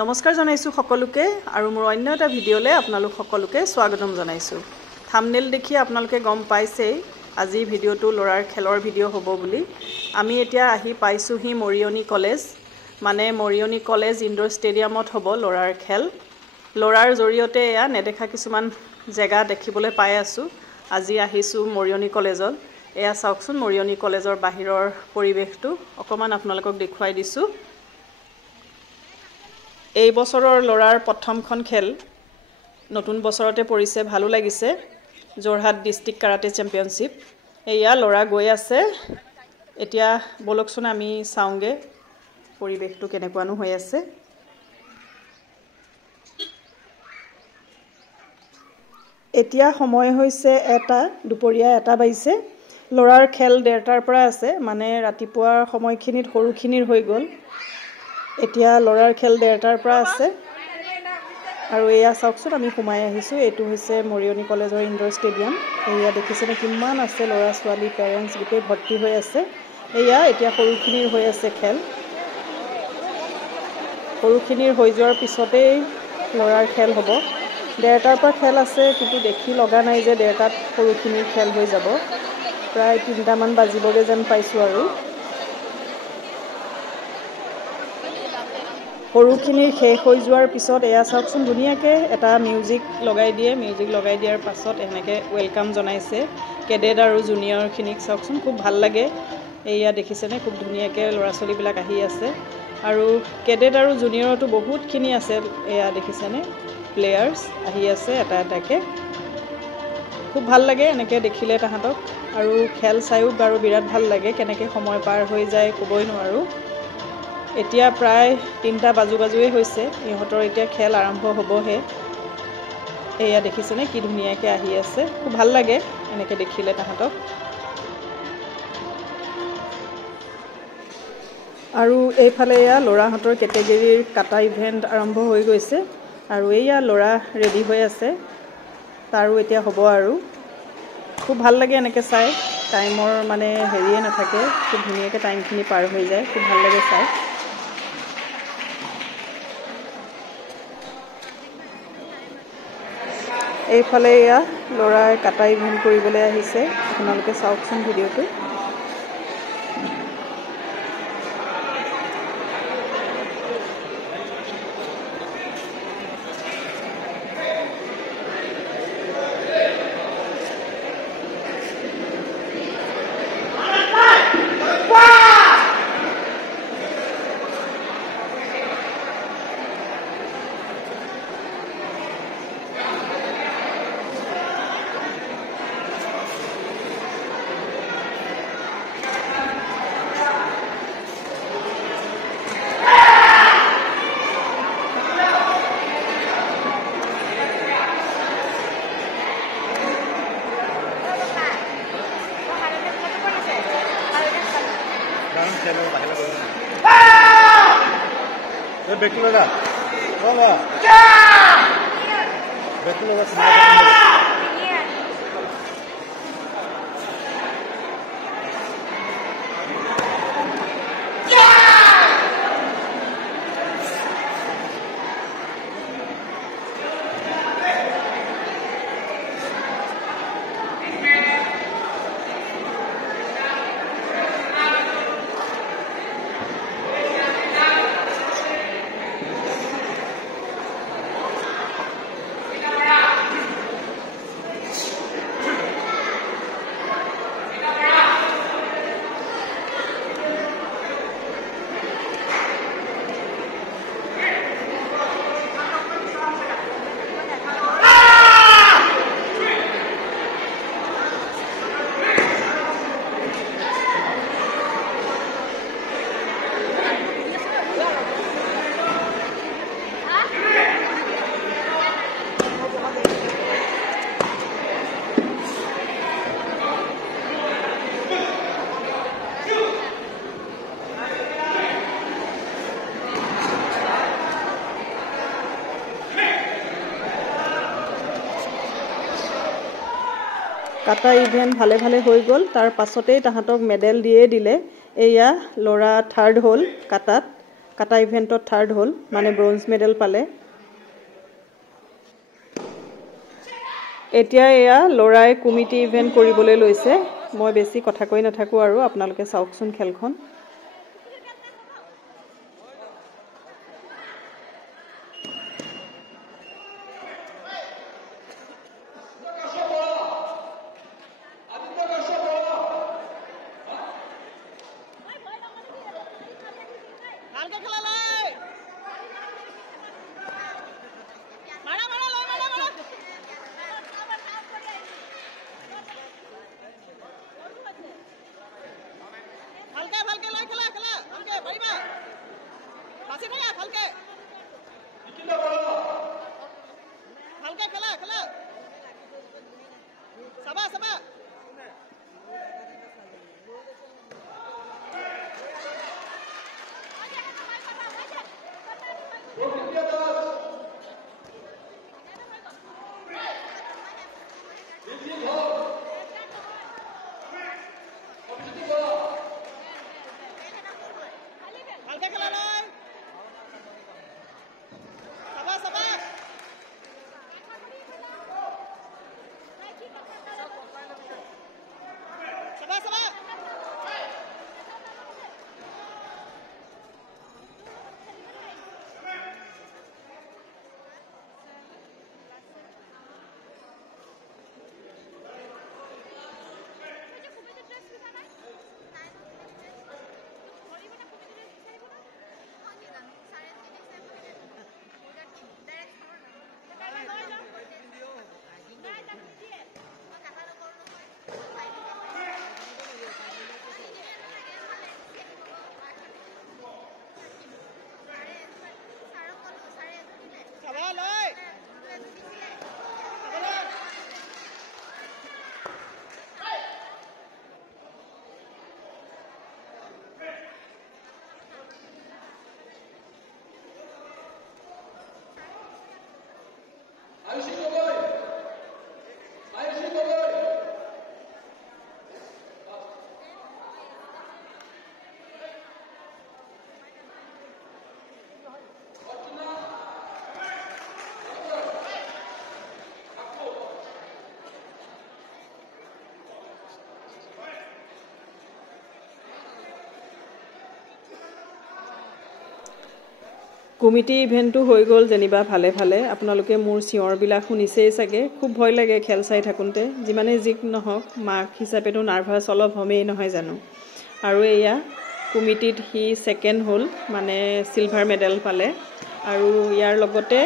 নমস্কাৰ জনাইছো সকলোকে আৰু মোৰ অন্য এটা ভিডিঅ'লে আপোনালোক সকলোকে স্বাগতম জনাইছো। থাম্বনেল দেখি আপোনালোকে গম পাইছেই আজি ভিডিঅ'টো লৰাৰ খেলৰ ভিডিঅ' হ'ব বুলি। আমি এতিয়া আহি পাইছোহি মৰিয়নি কলেজ, মানে মৰিয়নি কলেজ ইনডোৰ ষ্টেডিয়ামত হ'ব লৰাৰ খেল। লৰাৰ জৰিয়তে এয়া নেদেখা কিছুমান জেগা দেখিবলৈ পাই আছো। আজি আহিছো মৰিয়নি কলেজত। এয়া চাওকচোন মৰিয়নি কলেজৰ বাহিৰৰ পৰিৱেশটো অকমান আপোনালোকক দেখুৱাই দিছো। এই বছৰৰ লৰাৰ প্ৰথমখন খেল নতুন বছৰতে পৰিছে, ভালো লাগিছে। Jorhat district karate championship. এয়া লৰা গৈ আছে। এতিয়া বলকচোন আমি চাওঁগে পৰিৱেশটো কেনেকুৱানো হৈ আছে। এতিয়া সময় হৈছে দুপৰীয়া 1 বাজিছে। লৰাৰ খেল 1:30টাৰ পৰা আছে, মানে ৰাতিপুৱাৰ সময়খিনিত সৰুখিনিৰ হৈ গ'ল। এতিয়া লৰাৰ খেল 1:30টাৰ পৰা আছে আৰু এয়া চাওকচোন আমি সোমাই আহিছো। এইটো হৈছে মৰিয়নি কলেজৰ ইনডোৰ ষ্টেডিয়াম। এয়া দেখিছেনে কিমান আছে ল'ৰা ছোৱালী, পেৰেণ্টছ গোটেই ভৰ্তি হৈ আছে। এয়া এতিয়া সৰুখিনিৰ হৈ আছে খেল। সৰুখিনিৰ হৈ যোৱাৰ পিছতেই লৰাৰ খেল হ'ব। 1:30টাৰ পৰা খেল আছে, কিন্তু দেখি লগা নাই যে 1:30টাত সৰুখিনিৰ খেল হৈ যাব। প্ৰায় 3টামান বাজিবগৈ যেন পাইছোঁ আৰু। সৰুখিনিৰ শেষ হৈ যোৱাৰ পিছত এয়া চাওকচোন ধুনীয়াকৈ এটা মিউজিক লগাই দিয়ে। মিউজিক লগাই দিয়াৰ পাছত এনেকৈ ৱেলকাম জনাইছে কেডেট আৰু জুনিয়ৰখিনিক। চাওকচোন খুব ভাল লাগে। এয়া দেখিছেনে খুব ধুনীয়াকৈ ল'ৰা ছোৱালীবিলাক আহি আছে। আৰু কেডেট আৰু জুনিয়ৰতো বহুতখিনি আছে। এয়া দেখিছেনে প্লেয়াৰ্ছ আহি আছে এটা এটাকৈ। খুব ভাল লাগে এনেকৈ দেখিলে তাহাঁতক। আৰু খেল চায়ো বাৰু বিৰাট ভাল লাগে। কেনেকৈ সময় পাৰ হৈ যায় ক'বই নোৱাৰোঁ। এতিয়া প্ৰায় 3টা বাজুৱেই হৈছে। ইহঁতৰ এতিয়া খেল আৰম্ভ হ'বহে। এয়া দেখিছেনে কি ধুনীয়াকৈ আহি আছে। খুব ভাল লাগে এনেকৈ দেখিলে তাহাঁতক। আৰু এইফালে এয়া ল'ৰাহঁতৰ কেটেগৰীৰ কাটা ইভেণ্ট আৰম্ভ হৈ গৈছে। আৰু এয়া ল'ৰা ৰেডি হৈ আছে, তাৰো এতিয়া হ'ব আৰু। খুব ভাল লাগে এনেকৈ চাই। টাইমৰ মানে হেৰিয়ে নাথাকে, খুব ধুনীয়াকৈ টাইমখিনি পাৰ হৈ যায়। খুব ভাল লাগে চাই। এইফালে এয়া ল'ৰাই কাটা ইভেণ্ট কৰিবলৈ আহিছে। আপোনালোকে চাওকচোন ভিডিঅ'টো। Bekliyorlar. Valla. Bekliyorlar. কাটা ইভেণ্ট ভালে ভালে হৈ গ'ল। তাৰ পাছতেই তাহাঁতক মেডেল দিয়ে দিলে। এয়া ল'ৰা 3rd হ'ল কাটাত কাটা ইভেন্টত থাৰ্ড হ'ল মানে ব্ৰঞ্জ মেডেল পালে এতিয়া এয়া লৰাই কমিটি ইভেন্ট কৰিবলৈ লৈছে মই বেছি কথা কৈ নাথাকো আৰু আপোনালোকে চাওকচোন খেলখন কমিটি ইভেন্টটো হৈ গ'ল যেনিবা ভালে ভালে আপোনালোকে মোৰ চিঞৰবিলাক শুনিছেই চাগে খুব ভয় লাগে খেল চাই থাকোঁতে যিমানে জিক নহওক মাক হিচাপেতো নাৰ্ভাছ অলপ হমেই নহয় জানো আৰু এয়া কমিটিত সি ছেকেণ্ড হ'ল মানে চিলভাৰ মেডেল পালে আৰু ইয়াৰ লগতে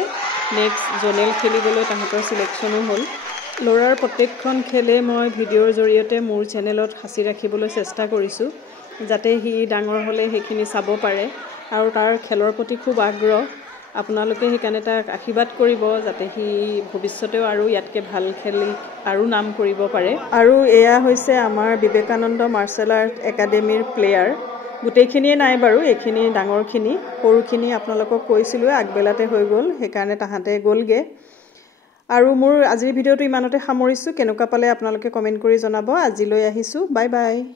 নেক্সট জোনেল খেলিবলৈ তাহাঁতৰ চিলেকশ্যনো হ'ল ল'ৰাৰ প্ৰত্যেকখন খেলে মই ভিডিঅ'ৰ জৰিয়তে মোৰ চেনেলত সাঁচি ৰাখিবলৈ চেষ্টা কৰিছোঁ যাতে সি ডাঙৰ হ'লে সেইখিনি চাব পাৰে আৰু তাৰ খেলৰ প্ৰতি খুব আগ্ৰহ আপোনালোকে সেইকাৰণে তাক আশীৰ্বাদ কৰিব যাতে সি ভৱিষ্যতেও আৰু ইয়াতকৈ ভাল খেলি আৰু নাম কৰিব পাৰে আৰু এয়া হৈছে আমাৰ বিবেকানন্দ মাৰ্চেল আৰ্ট একাডেমীৰ প্লেয়াৰ গোটেইখিনিয়ে নাই বাৰু এইখিনি ডাঙৰখিনি সৰুখিনি আপোনালোকক কৈছিলোঁ আগবেলাতে হৈ গ'ল সেইকাৰণে তাহাঁতে গ'লগৈ আৰু মোৰ আজিৰ ভিডিঅ'টো ইমানতে সামৰিছোঁ কেনেকুৱা পালে আপোনালোকে কমেণ্ট কৰি জনাব আজিলৈ আহিছোঁ বাই বাই